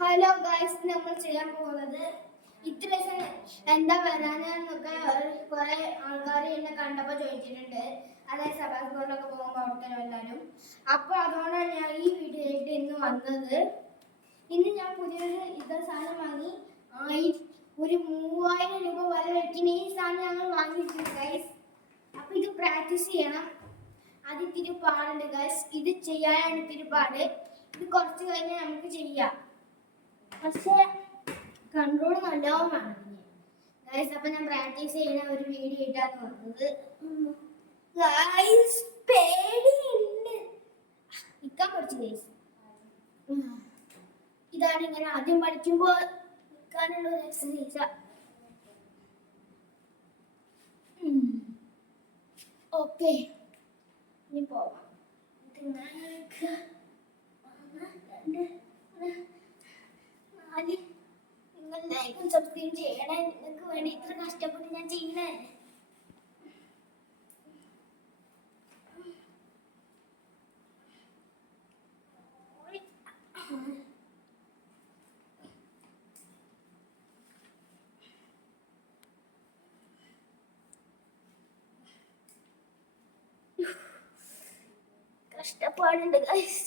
Hello guys, നമ്മൾ ചെയ്യാൻ പോകുന്നത് ഇത്ര ദിവസം എന്താ വരാനൊക്കെ കുറെ ആൾക്കാർ എന്നെ കണ്ടപ്പോൾ ചോദിച്ചിട്ടുണ്ട്. അതായത് സഭാസ്കോറിലൊക്കെ പോകുമ്പോൾ അവിടുത്തെ എല്ലാവരും. അപ്പോൾ അതുകൊണ്ടാണ് ഞാൻ ഈ വീഡിയോ ആയിട്ട് ഇന്ന് വന്നത്. ഇന്ന് ഞാൻ പുതിയൊരു സാധനം വാങ്ങി. ഒരു 3000 രൂപ വരെ വയ്ക്കുന്ന ഈ സാധനം ഞങ്ങൾ വാങ്ങിയിട്ടുണ്ട് ഗൈസ്. അപ്പോൾ ഇത് പ്രാക്ടീസ് ചെയ്യണം. അത് ഇത്തിരി പാടുണ്ട് ഗൈസ്. ഇത് ചെയ്യാനാണ് ഇത്തിരി പാട്. ഇത് കുറച്ച് കഴിഞ്ഞാൽ നമുക്ക് ചെയ്യാം. പക്ഷേ കൺട്രോൾ നല്ലോണം വേണം ഗൈസ്. അപ്പം ഞാൻ പ്രാക്ടീസ് ചെയ്യുന്ന ഒരു വീഡിയോ ഇട്ടാണ് വന്നത് ഗൈസ്. പേടിയുണ്ട്, നിൽക്കാൻ പഠിച്ചു ഗൈസ്. ഇതാണ് ഇങ്ങനെ ആദ്യം പഠിക്കുമ്പോൾ നിൽക്കാനുള്ള ഒരു എക്സസൈസാ. ഓക്കെ, ഇനി പോവാം. നിങ്ങൾ ലൈക്കും സബ്സ്ക്രൈബ് ചെയ്യണേ. നിങ്ങൾക്ക് വേണ്ടി ഇത്ര കഷ്ടപ്പെട്ട് ഞാൻ ചെയ്യണേ. കഷ്ടപ്പാടുണ്ട് ഗൈസ്.